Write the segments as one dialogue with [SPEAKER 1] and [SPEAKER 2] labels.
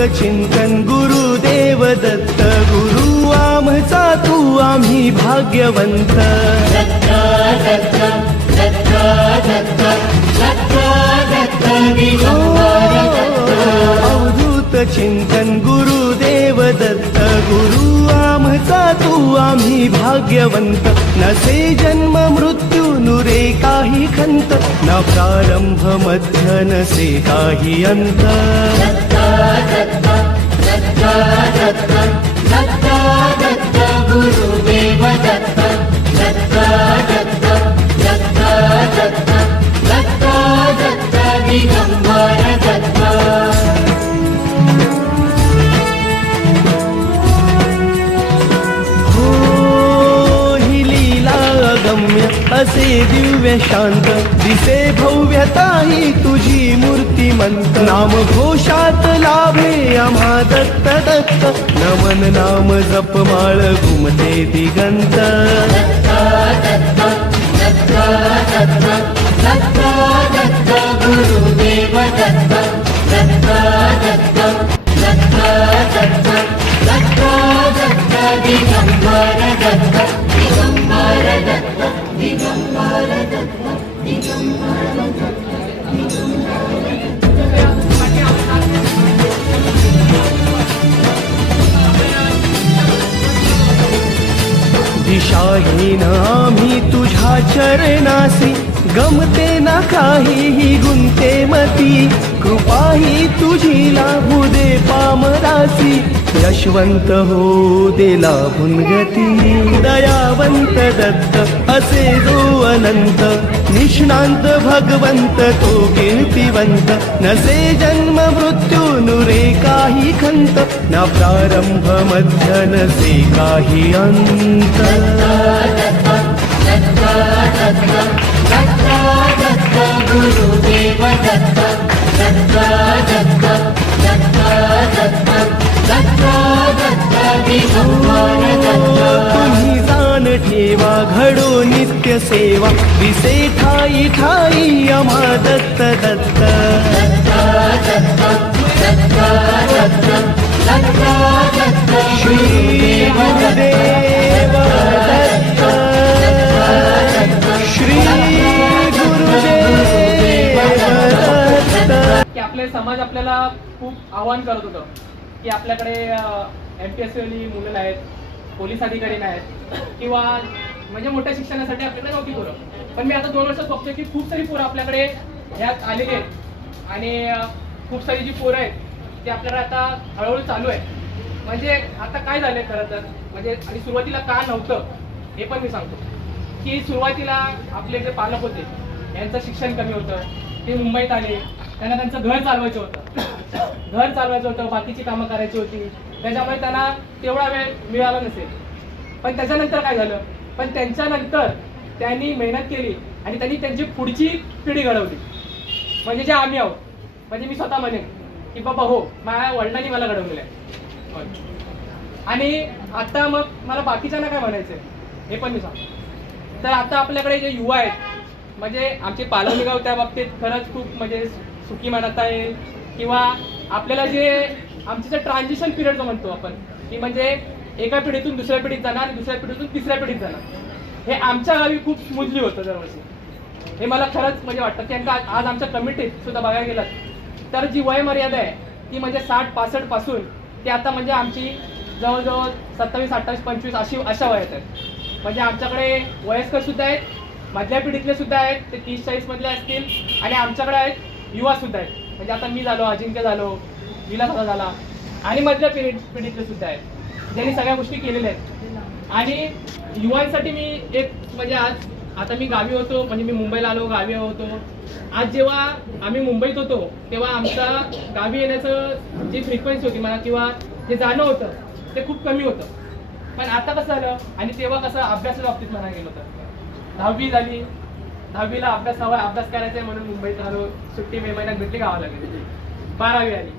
[SPEAKER 1] चिंतन गुरुदेव दत्त. गुरु आमचा तू आम्ही भाग्यवंत. अवधूत चिंतन गुरुदेव दत्त. गुरु आमचा तू आम्ही भाग्यवंत? नसे जन्म मृत्यू नुरे काही खंत. न प्रारंभ मध्य नसे काही अंत. शांत दिसे भव्यताही तुझी मूर्तिमंत नाम घोषात लाभे आम्हा दत्त दत्त नमन नाम जपमाळ घुमते दिगंत
[SPEAKER 2] दिगंबर दत्त दिगंबर दत्त
[SPEAKER 1] दिशाहीन आम्ही तुझ्या चरणासी गमते ना काहीही गुंते मती. कृपाही तुझी लाभू दे पामरासी. यशवंत हो दे लाभून गती. दयावंत दत्त असे जो अनंत. निष्णांत भगवंत तो कीर्तिवंत. नसे जन्म मृत्यू नुरे काही खंत. ना प्रारंभ मध्य नसे काही अंत.
[SPEAKER 2] गुरुदेव दत्त दत्त दत्त दत्त दत्त दत्त दत्त दिगंबर दत्त
[SPEAKER 1] ठेवा घडो नित्य सेवा दिसे ठाई ठाई आम्हा दत्त दत्त
[SPEAKER 3] आपले समाज आपल्याला खूप आव्हान करत होतं की आपल्याकडे एम पी एस सीवाली मुलं नाहीत पोलीस अधिकारी नाहीत किंवा म्हणजे मोठ्या शिक्षणासाठी आपल्याकडे नव्हती पोरं. पण मी आता दोन वर्षात बघतोय की खूप सारी पोरं आपल्याकडे ह्यात आलेली आहेत. आणि खूप सारी जी पोरं आहेत ती आपल्याला आता हळूहळू चालू आहे म्हणजे आता काय झालंय खरं तर म्हणजे आणि सुरुवातीला का नव्हतं हे पण मी सांगतो. की सुरुवातीला आपले जे पालक होते यांचं शिक्षण कमी होतं. ते मुंबईत आले. त्यांना त्यांचं घर चालवायचं होतं. घर चालवायचं होतं बाकीची कामं करायची होती. त्याच्यामुळे त्यांना तेवढा वेळ मिळाला नसेल. पण त्याच्यानंतर काय झालं? पण त्यांच्यानंतर त्यांनी मेहनत केली आणि त्यांनी त्यांची पुढची पिढी घडवली. म्हणजे जे आम्ही आहोत. म्हणजे मी स्वतः म्हणेन की बाबा हो माझ्या वडिलांनी मला घडवलेलं आहे. आणि आता मग मला बाकीच्यांना काय म्हणायचंय? हे पण मी सांगतो. तर आता आपल्याकडे जे युवा आहेत म्हणजे आमचे पालवणी गाव त्या बाबतीत खरंच खूप म्हणजे सुखी म्हणत आहे किंवा आपल्याला जे आमचं जे ट्रान्झिशन पिरियड जो म्हणतो आपण की म्हणजे एका पिढीतून दुसऱ्या पिढीत जाणार आणि दुसऱ्या पिढीतून तिसऱ्या पिढीत जाणार हे आमच्या गावी खूप स्मूथली होतं दरवर्षी. हे मला खरंच म्हणजे वाटतं की आणखी आज आमच्या कमिटीत सुद्धा बघायला गेलात तर जी वयमर्यादा आहे ती म्हणजे साठ पासष्टपासून ते आता म्हणजे आमची जवळजवळ सत्तावीस अठ्ठावीस पंचवीस अशी अशा वयात आहेत. म्हणजे आमच्याकडे वयस्कर सुद्धा आहेत मधल्या पिढीतले सुद्धा आहेत ते तीस चाळीस मधले असतील आणि आमच्याकडे आहेत युवा सुद्धा आहेत. म्हणजे आता मी झालो अजिंक्य झालो विलास झाला आणि मधल्या पिढी पिढीतले सुद्धा आहेत. ज्यांनी सगळ्या गोष्टी केलेल्या आहेत. आणि युवांसाठी मी एक म्हणजे आज आता मी गावी होतो म्हणजे मी मुंबईला आलो गावी होतो. आज जेव्हा आम्ही मुंबईत होतो तेव्हा आमचा गावी येण्याचं जी फ्रिक्वेन्सी होती मला किंवा जे जाणं होतं ते खूप कमी होतं. पण आता कसं झालं आणि तेव्हा कसं अभ्यासाच्या बाबतीत म्हणा गेलं होतं दहावी झाली दहावीला अभ्यास हवा अभ्यास करायचा आहे म्हणून मुंबईत आलो सुट्टी मे महिन्यात भेटली गावाला गेली बारावी आली.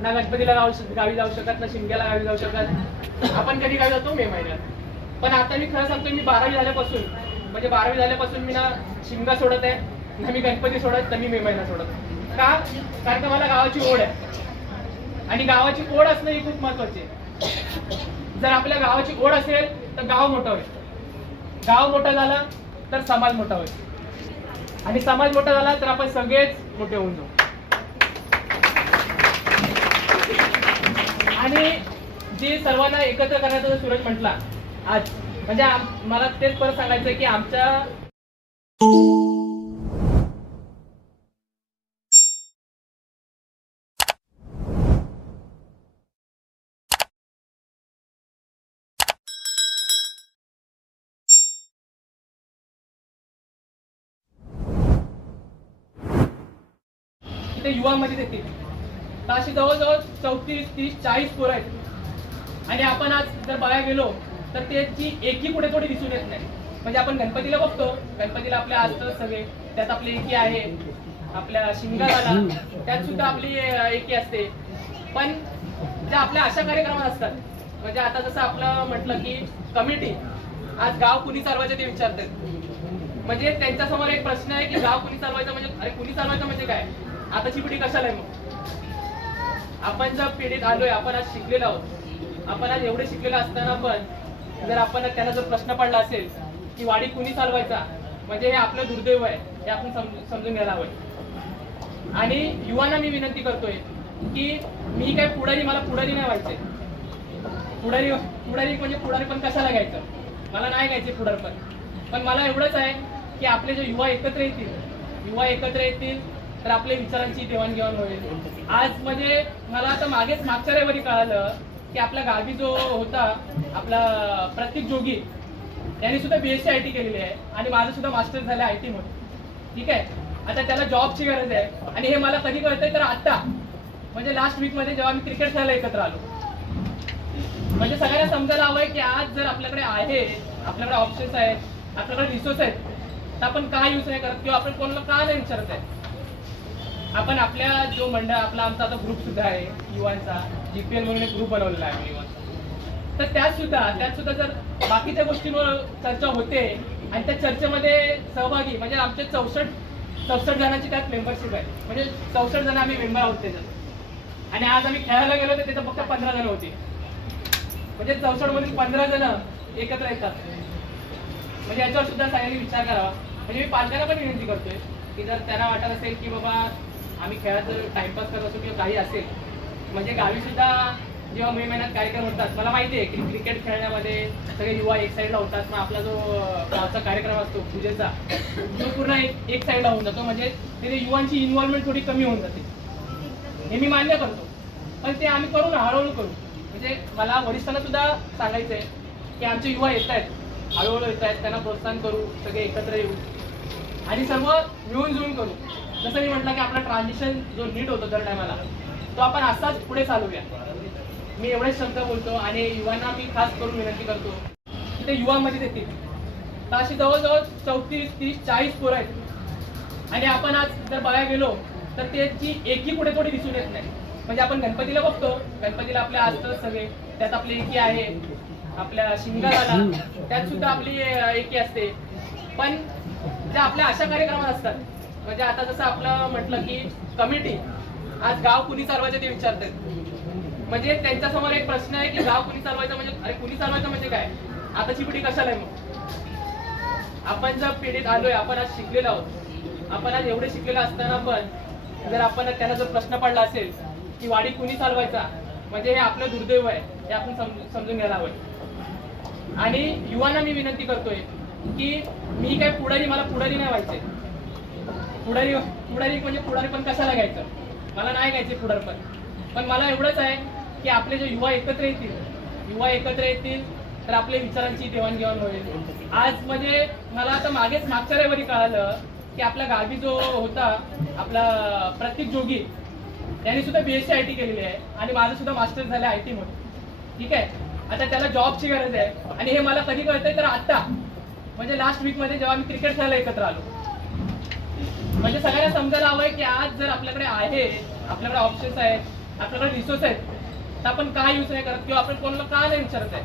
[SPEAKER 3] ना गणपतीला जाऊ गावी जाऊ शकत ना शिमग्याला गावी जाऊ शकत. आपण कधी गावी जातो? मे महिन्यात. पण आता मी खरं सांगतो मी बारावी झाल्यापासून म्हणजे बारावी झाल्यापासून मी ना शिमगा सोडत आहे ना मी गणपती सोडत ना मी मे महिना सोडत. का? कारण का मला गावाची ओढ आहे. आणि गावाची ओढ असणं ही खूप महत्वाची आहे. जर आपल्या गावाची ओढ असेल तर गाव मोठं होईल. गाव मोठं झालं तर समाज मोठा होईल. आणि समाज मोठा झाला तर आपण सगळेच मोठे होऊन जाऊ. आणि जे सर्वांना एकत्र करण्याचा जो सूरज म्हटला आज म्हणजे मला तेच परत सांगायचं की आमच्या ते युवामध्ये देतील. तर अशी जवळजवळ चौतीस तीस चाळीस पोरं आहेत. आणि आपण आज जर बघायला गेलो तर त्याची एकी पुढे थोडी दिसून येत नाही. म्हणजे आपण गणपतीला बघतो. गणपतीला आपल्या असतं सगळे. त्यात आपली एकी आहे. आपल्या शिंगाला. त्यात सुद्धा आपली एकी असते. पण ज्या आपल्या अशा कार्यक्रमात असतात म्हणजे आता जसं आपलं म्हटलं की कमिटी आज गाव कुणी चालवायचं ते विचारतात. म्हणजे त्यांच्यासमोर एक प्रश्न आहे की गाव कुणी चालवायचं म्हणजे अरे कुणी चालवायचं म्हणजे काय? आताची पिढी कशाला आहे मग? आपण जर पिढीत आलोय आपण आज शिकलेलो आहोत. आपण आज एवढे शिकलेलो असताना पण जर आपण त्यांना जर प्रश्न पडला असेल की वाडी कुणी चालवायचा? म्हणजे हे आपलं दुर्दैव आहे हे आपण समजून घ्यायला हवं आणि युवांना मी विनंती करतोय की मी काय पुढारी मला पुढारी नाही व्हायचे पुढारी पुढारी म्हणजे पुढारी पण कशाला घ्यायचं? मला नाही घ्यायचे पुढार पण पण मला एवढंच आहे की आपले जे युवा एकत्र येतील युवा एकत्र येतील तर आपल्या विचारांची देवाणघेवाण होईल. आज म्हणजे मला आता मागेच मागच्या रविवारी कळालं की आपला गावी जो होता आपला प्रतीक जोगी त्यांनी सुद्धा बीएससी आय टी केलेली आहे आणि माझं सुद्धा मास्टर झालं आय टी मध्ये ठीक आहे? आता त्याला जॉबची गरज आहे आणि हे मला कधी कळतंय तर आता म्हणजे लास्ट वीकमध्ये जेव्हा मी क्रिकेट खेळायला एकत्र आलो. म्हणजे सगळ्यांना समजायला हवंय की आज जर आपल्याकडे आहे आपल्याकडे ऑप्शन्स आहेत आपल्याकडे रिसोर्स आहेत तर आपण का यूज नाही करत किंवा आपण कोणाला का नाही विचारत आहे? आपण आपल्या जो मंडळ आपला आमचा आता ग्रुप सुद्धा आहे युवांचा जीपीएल म्हणून एक ग्रुप बनवलेला आहे युवांचा. तर त्यात सुद्धा त्यात सुद्धा जर बाकीच्या गोष्टींवर चर्चा होते आणि त्या चर्चेमध्ये सहभागी म्हणजे आमचे चौसष्ट चौसष्ट जणांची त्यात मेंबरशिप आहे. म्हणजे चौसष्ट जण आम्ही मेंबर आहोत त्याच्यात. आणि आज आम्ही खेळायला गेलो तर तिथं फक्त पंधरा जण होते. म्हणजे चौसष्ट मधील पंधरा जण एकत्र येतात. म्हणजे याच्यावर सुद्धा सगळ्यांनी विचार करावा. म्हणजे मी पालकांना पण विनंती करतोय की जर त्यांना वाटत असेल की बाबा आम्ही खेळात जर टाइमपास करत असो किंवा काही असेल म्हणजे गावी सुद्धा जेव्हा मे महिन्यात कार्यक्रम होतात मला माहिती आहे की क्रिकेट खेळण्यामध्ये सगळे युवा एक साईडला होतात मग आपला जो गावचा कार्यक्रम असतो पूजेचा तो पूर्ण एक एक साईडला होऊन जातो. म्हणजे तिथे युवांची इन्व्हॉल्वमेंट थोडी कमी होऊन जाते. हे मी मान्य करतो. पण ते आम्ही करू ना हळूहळू करू. म्हणजे मला वरिष्ठांना सुद्धा सांगायचं आहे की आमचे युवा येत आहेत हळूहळू येत आहेत त्यांना प्रोत्साहन करू सगळे एकत्र येऊ. आणि सर्व मिळून जुळून करू. जसं मी म्हटलं की आपला ट्रान्झिशन जो नीट होतो दर टायमाला तो आपण असाच पुढे चालूया. मी एवढेच शब्द बोलतो आणि युवांना मी खास करून विनंती करतो. की ते युवामध्ये देतील तर अशी जवळजवळ चौतीस तीस चाळीस पोरं आहेत. आणि आपण आज जर बघायला गेलो तर त्याची एकी कुठे थोडी दिसून येत नाही. म्हणजे आपण गणपतीला बघतो. गणपतीला आपल्या असतं सगळे. त्यात आपली एकी आहे. आपल्या शिंगाला. त्यात सुद्धा आपली एकी असते. पण ज्या आपल्या अशा कार्यक्रमात असतात. म्हणजे आता जसं आपलं म्हटलं की कमिटी आज गाव कुणी चालवायचं ते विचारतात म्हणजे त्यांच्यासमोर एक प्रश्न आहे की गाव कुणी चालवायचं म्हणजे अरे कुणी चालवायचं म्हणजे काय? आताची पिढी कशाला आहे मग? आपण जर पिढीत आलोय आपण आज शिकलेलो आहोत. आपण आज एवढे शिकलेलो असताना पण जर आपण त्यांना जर प्रश्न पडला असेल की वाडी कुणी चालवायचा? म्हणजे हे आपलं दुर्दैव आहे हे आपण समजून घ्यायला हवं आणि युवांना मी विनंती करतोय की मी काय पुढारी मला पुढारी नाही व्हायचे पुढारी पुढारी म्हणजे पुढारी पण कशाला घ्यायचं? मला नाही घ्यायचे पुढार पण. पण मला एवढंच आहे की आपले जे युवा एकत्र येतील युवा एकत्र येतील तर आपल्या विचारांची देवाणघेवाण होईल. आज म्हणजे मला आता मागेच मागच्या रविवारी कळालं की आपल्या गावी जो होता आपला प्रतीक जोगी त्यांनी सुद्धा बीएससी आय टी केलेली आहे आणि माझं सुद्धा मास्टर झालं आय टी मध्ये ठीक आहे? आता त्याला जॉबची गरज आहे आणि हे मला कधी कळतंय? तर आता. म्हणजे लास्ट वीकमध्ये जेव्हा मी क्रिकेट खेळायला एकत्र आलो. म्हणजे सगळ्यांना समजायला हवंय की आज जर आपल्याकडे आहे आपल्याकडे ऑप्शन्स आहेत आपल्याकडे रिसोर्स आहेत तर आपण का यूज नाही करत किंवा आपण कोणाला का नाही विचारत आहे?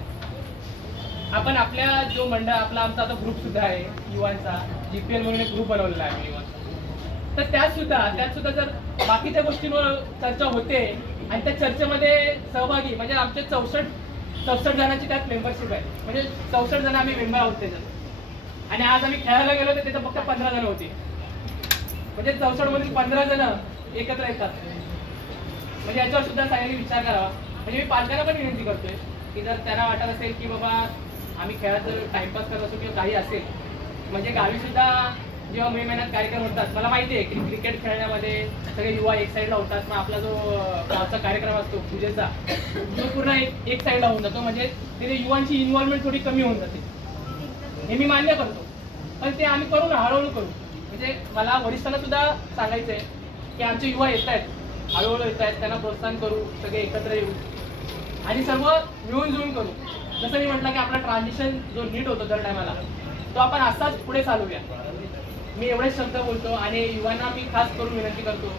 [SPEAKER 3] आपण आपल्या जो मंडळ आपला आमचा आता ग्रुप सुद्धा आहे युवांचा जीपीएल म्हणून एक ग्रुप बनवलेला आहे युवांचा. तर त्यात सुद्धा त्यात सुद्धा जर बाकीच्या गोष्टींवर चर्चा होते आणि त्या चर्चेमध्ये सहभागी म्हणजे आमचे चौसष्ट चौसष्ट जणांची त्यात मेंबरशिप आहे. म्हणजे चौसष्ट जण आम्ही मेंबर आहोत त्याच्यात. आणि आज आम्ही खेळायला गेलो तर तिथं फक्त पंधरा जण होते. म्हणजे चौसष्ट मधील पंधरा जण एकत्र येतात. म्हणजे याच्यावर सुद्धा सगळ्यांनी विचार करावा. म्हणजे मी पालकांना पण विनंती करतोय की जर त्यांना वाटत असेल की बाबा आम्ही खेळात जर टाइमपास करत असो किंवा काही असेल म्हणजे गावी सुद्धा जेव्हा मे महिन्यात कार्यक्रम होतात मला माहिती आहे की क्रिकेट खेळण्यामध्ये सगळे युवा एक साईडला होतात मग आपला जो गावचा कार्यक्रम असतो पूजेचा तो पूर्ण एक एक साईडला होऊन जातो. म्हणजे तिथे युवांची इन्व्हॉल्वमेंट थोडी कमी होऊन जाते. हे मी मान्य करतो. पण ते आम्ही करू ना हळूहळू करू. म्हणजे मला वरिष्ठांना सुद्धा सांगायचं आहे की आमचे युवा येत आहेत हळूहळू येत आहेत त्यांना प्रोत्साहन करू सगळे एकत्र येऊ. आणि सर्व मिळून जुळून करू. जसं मी म्हटलं की आपला ट्रान्झिशन जो नीट होतो दर टायमाला तो आपण असाच पुढे चालूया. मी एवढेच शब्द बोलतो आणि युवांना मी खास करून विनंती करतो